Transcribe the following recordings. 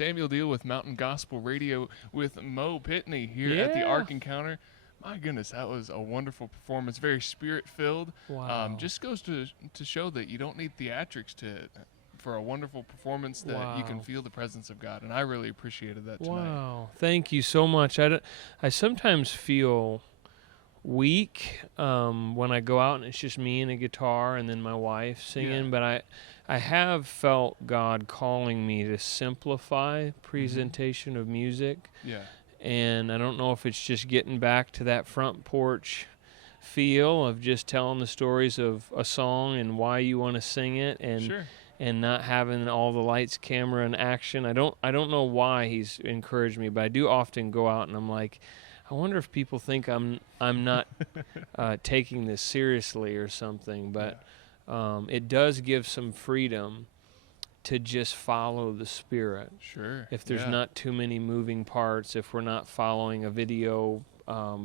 Samuel Deal with Mountain Gospel Radio with Mo Pitney here at the Ark Encounter. My goodness, that was a wonderful performance, very spirit-filled. Wow. Just goes to show that you don't need theatrics for a wonderful performance, that you can feel the presence of God, and I really appreciated that tonight. Wow, thank you so much. I sometimes feel weak when I go out and it's just me and a guitar and then my wife singing, but I have felt God calling me to simplify presentation of music. Yeah. And I don't know if it's just getting back to that front porch feel of just telling the stories of a song and why you want to sing it, and not having all the lights, camera, and action. I don't know why he's encouraged me, but I do often go out and I'm like, I wonder if people think I'm not taking this seriously or something. But it does give some freedom to just follow the Spirit. Sure. If there's not too many moving parts, if we're not following a video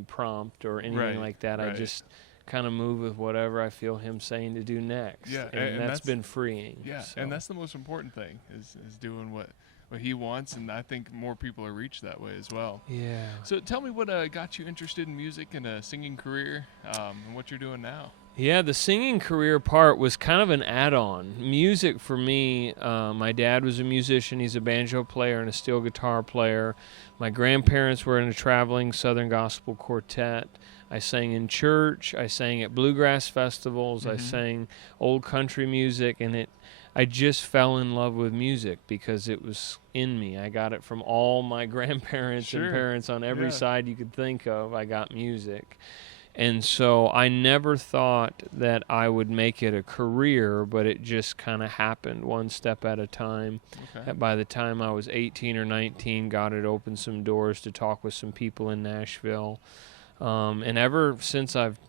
prompt or anything like that, I just kind of move with whatever I feel Him saying to do next. Yeah, and that's been freeing. Yeah, so. And that's the most important thing is doing what He wants, and I think more people are reached that way as well. Yeah. So tell me what got you interested in music and a singing career, and what you're doing now. Yeah, the singing career part was kind of an add-on. Music for me, my dad was a musician. He's a banjo player and a steel guitar player. My grandparents were in a traveling Southern gospel quartet. I sang in church. I sang at bluegrass festivals. I sang old country music, and I just fell in love with music because it was in me. I got it from all my grandparents and parents on every side you could think of. I got music. And so I never thought that I would make it a career, but it just kind of happened one step at a time. Okay. By the time I was 18 or 19, God had opened some doors to talk with some people in Nashville. And ever since I've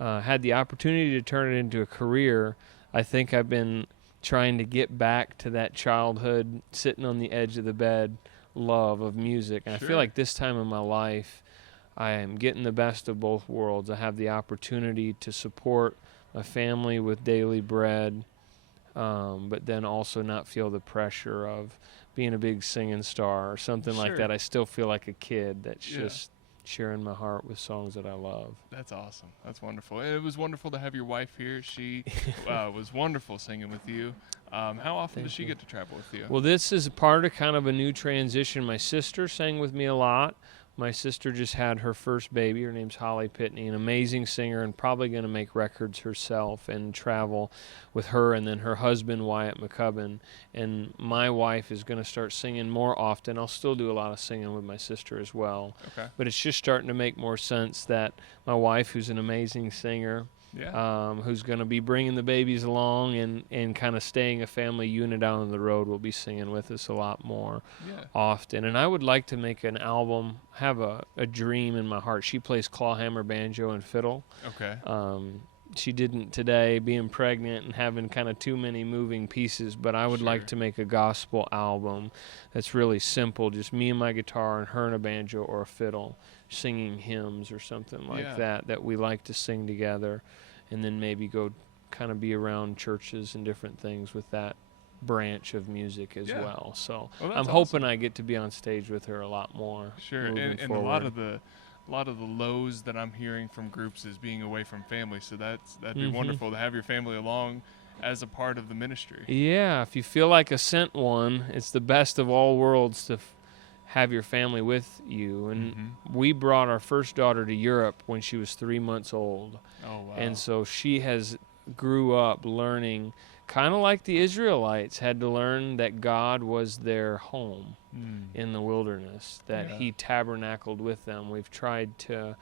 had the opportunity to turn it into a career, I think I've been trying to get back to that childhood, sitting on the edge of the bed love of music. And I feel like this time in my life, I am getting the best of both worlds. I have the opportunity to support my family with daily bread, but then also not feel the pressure of being a big singing star or something like that. I still feel like a kid that's just sharing my heart with songs that I love. That's awesome. That's wonderful. It was wonderful to have your wife here. She was wonderful singing with you. How often does she get to travel with you? Well, this is part of kind of a new transition. My sister sang with me a lot. My sister just had her first baby. Her name's Holly Pitney, an amazing singer, and probably going to make records herself and travel with her, and then her husband, Wyatt McCubbin. And my wife is going to start singing more often. I'll still do a lot of singing with my sister as well. Okay. But it's just starting to make more sense that my wife, who's an amazing singer, who's going to be bringing the babies along and kind of staying a family unit out on the road, will be singing with us a lot more often. And I would like to make an album, have a dream in my heart. She plays clawhammer, banjo, and fiddle. Okay. She didn't today, being pregnant and having kind of too many moving pieces, but I would like to make a gospel album that's really simple, just me and my guitar and her and a banjo or a fiddle, singing hymns or something like that we like to sing together, and then maybe go kind of be around churches and different things with that branch of music as well. So I'm hoping I get to be on stage with her a lot more. Sure, and a lot of the lows that I'm hearing from groups is being away from family, so that'd be wonderful to have your family along as a part of the ministry. Yeah, if you feel like a sent one, it's the best of all worlds to have your family with you. And we brought our first daughter to Europe when she was 3 months old. Oh, wow. And so she has grew up learning, kind of like the Israelites had to learn that God was their home in the wilderness, that He tabernacled with them. We've tried to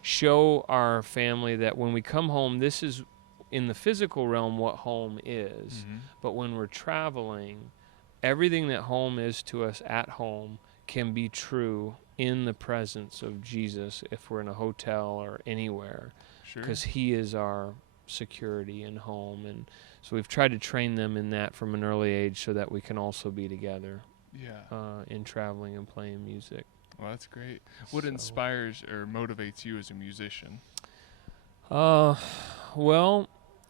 show our family that when we come home, this is in the physical realm what home is. But when we're traveling, everything that home is to us at home can be true in the presence of Jesus if we're in a hotel or anywhere, because He is our security and home. And so we've tried to train them in that from an early age so that we can also be together in traveling and playing music. Well, that's great. What inspires or motivates you as a musician? Well,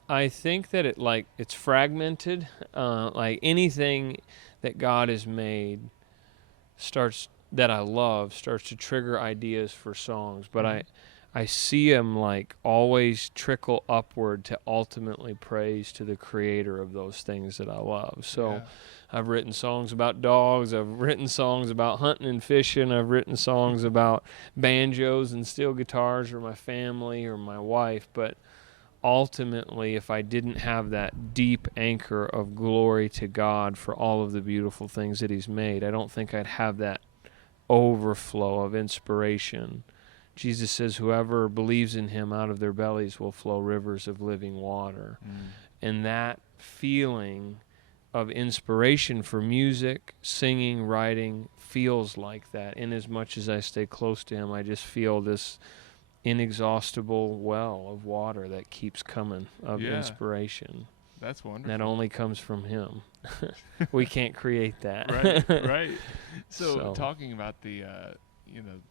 I think that it's fragmented. Like anything that God has made, that I love starts to trigger ideas for songs, but Mhm. I see them like always trickle upward to ultimately praise to the creator of those things that I love. So Yeah. I've written songs about dogs, I've written songs about hunting and fishing, I've written songs about banjos and steel guitars or my family or my wife, but ultimately, if I didn't have that deep anchor of glory to God for all of the beautiful things that He's made, I don't think I'd have that overflow of inspiration. Jesus says, whoever believes in Him, out of their bellies will flow rivers of living water. And that feeling of inspiration for music, singing, writing, feels like that. In as much as I stay close to Him, I just feel this inexhaustible well of water that keeps coming of inspiration. That's wonderful. That only comes from Him. We can't create that. Right. So talking about the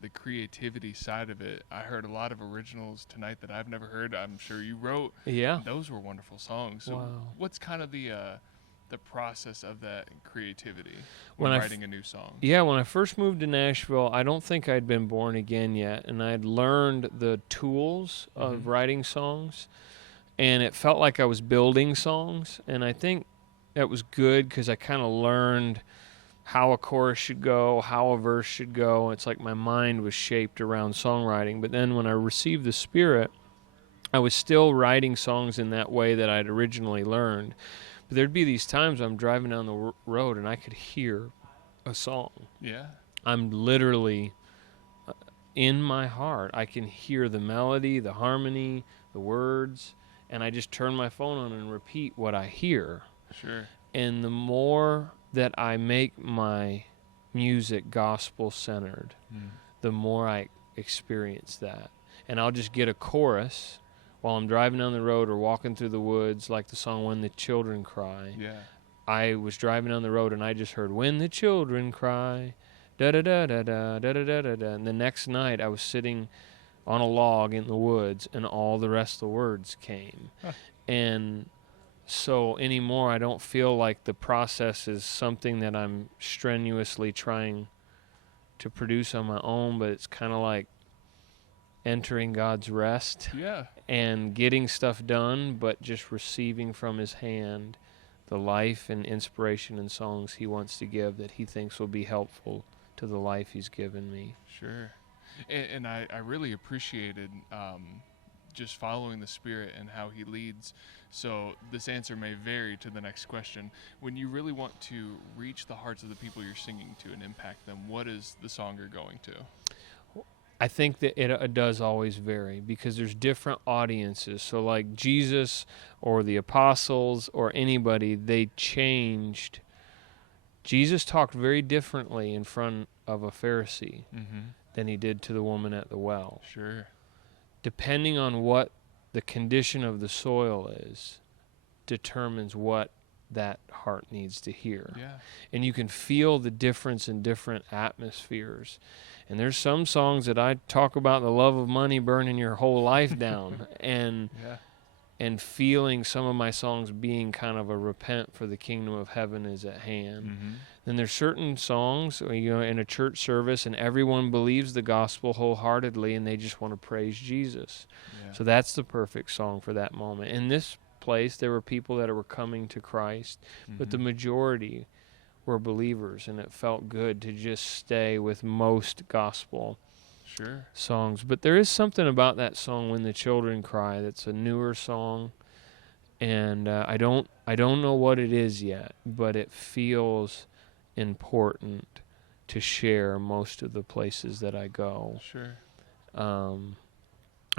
the creativity side of it, I heard a lot of originals tonight that I've never heard. I'm sure you wrote. Yeah. Those were wonderful songs. So Wow. what's kind of the process of that creativity when writing a new song? Yeah, when I first moved to Nashville, I don't think I'd been born again yet, and I'd learned the tools of writing songs, and it felt like I was building songs, and I think that was good because I kind of learned how a chorus should go, how a verse should go. It's like my mind was shaped around songwriting. But then when I received the Spirit, I was still writing songs in that way that I'd originally learned. But there'd be these times I'm driving down the road and I could hear a song. Yeah. I'm literally in my heart. I can hear the melody, the harmony, the words, and I just turn my phone on and repeat what I hear. Sure. And the more that I make my music gospel-centered, the more I experience that. And I'll just get a chorus while I'm driving down the road or walking through the woods, like the song When the Children Cry. Yeah. I was driving down the road and I just heard, when the children cry, da-da-da-da-da, da-da-da-da-da. And the next night I was sitting on a log in the woods and all the rest of the words came. And so anymore, I don't feel like the process is something that I'm strenuously trying to produce on my own, but it's kind of like entering God's rest and getting stuff done, but just receiving from His hand the life and inspiration and songs He wants to give that He thinks will be helpful to the life He's given me. Sure. And I really appreciated just following the Spirit and how He leads. So this answer may vary to the next question. When you really want to reach the hearts of the people you're singing to and impact them, what is the song you're going to? I think that it does always vary because there's different audiences. So like Jesus or the apostles or anybody, they changed. Jesus talked very differently in front of a Pharisee than He did to the woman at the well. Sure. Depending on what the condition of the soil is, determines what that heart needs to hear. Yeah. And you can feel the difference in different atmospheres. And there's some songs that I talk about the love of money burning your whole life down and feeling some of my songs being kind of a repent for the kingdom of heaven is at hand. Then there's certain songs, in a church service and everyone believes the gospel wholeheartedly and they just want to praise Jesus. Yeah. So that's the perfect song for that moment. In this place, there were people that were coming to Christ, but the majority were believers, and it felt good to just stay with most gospel songs. But there is something about that song When the Children Cry that's a newer song, and I don't know what it is yet, but it feels important to share most of the places that I go. Sure.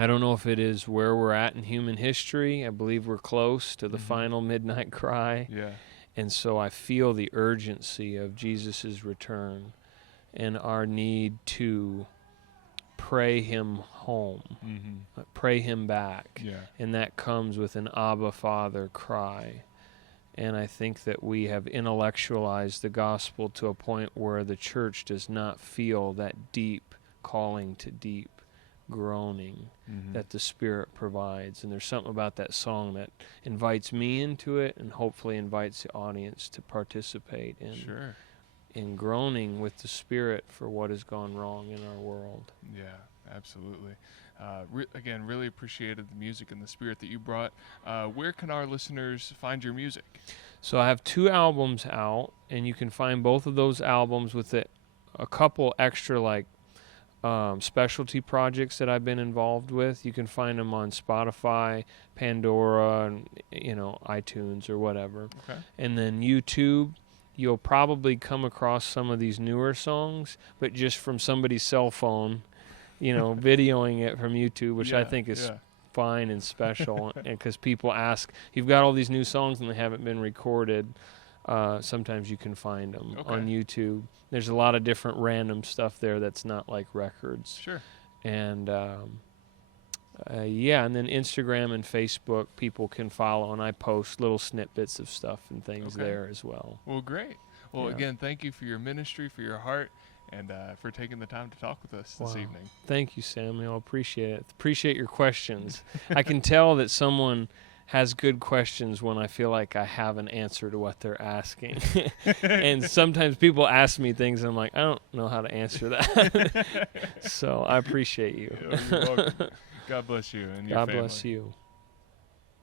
I don't know if it is where we're at in human history. I believe we're close to the final midnight cry. Yeah. And so I feel the urgency of Jesus' return and our need to pray Him home, pray Him back. Yeah. And that comes with an Abba Father cry. And I think that we have intellectualized the gospel to a point where the church does not feel that deep calling to deep groaning that the Spirit provides. And there's something about that song that invites me into it and hopefully invites the audience to participate in in groaning with the Spirit for what has gone wrong in our world. Yeah, absolutely. Again, really appreciated the music and the spirit that you brought. Where can our listeners find your music? So I have 2 albums out, and you can find both of those albums with a couple extra specialty projects that I've been involved with. You can find them on Spotify, Pandora, and iTunes or whatever. Okay. And then YouTube, you'll probably come across some of these newer songs, but just from somebody's cell phone, videoing it from YouTube, which I think is fine and special, because people ask, you've got all these new songs and they haven't been recorded. Sometimes you can find them on YouTube. There's a lot of different random stuff there that's not like records. Sure. And and then Instagram and Facebook people can follow, and I post little snippets of stuff and things there as well. Well, great. Well, again, thank you for your ministry, for your heart, and for taking the time to talk with us this evening. Thank you, Samuel. Appreciate it. Appreciate your questions. I can tell that someone has good questions when I feel like I have an answer to what they're asking. And sometimes people ask me things and I'm like, I don't know how to answer that. So I appreciate you. You're welcome. God bless you and your family. God bless you.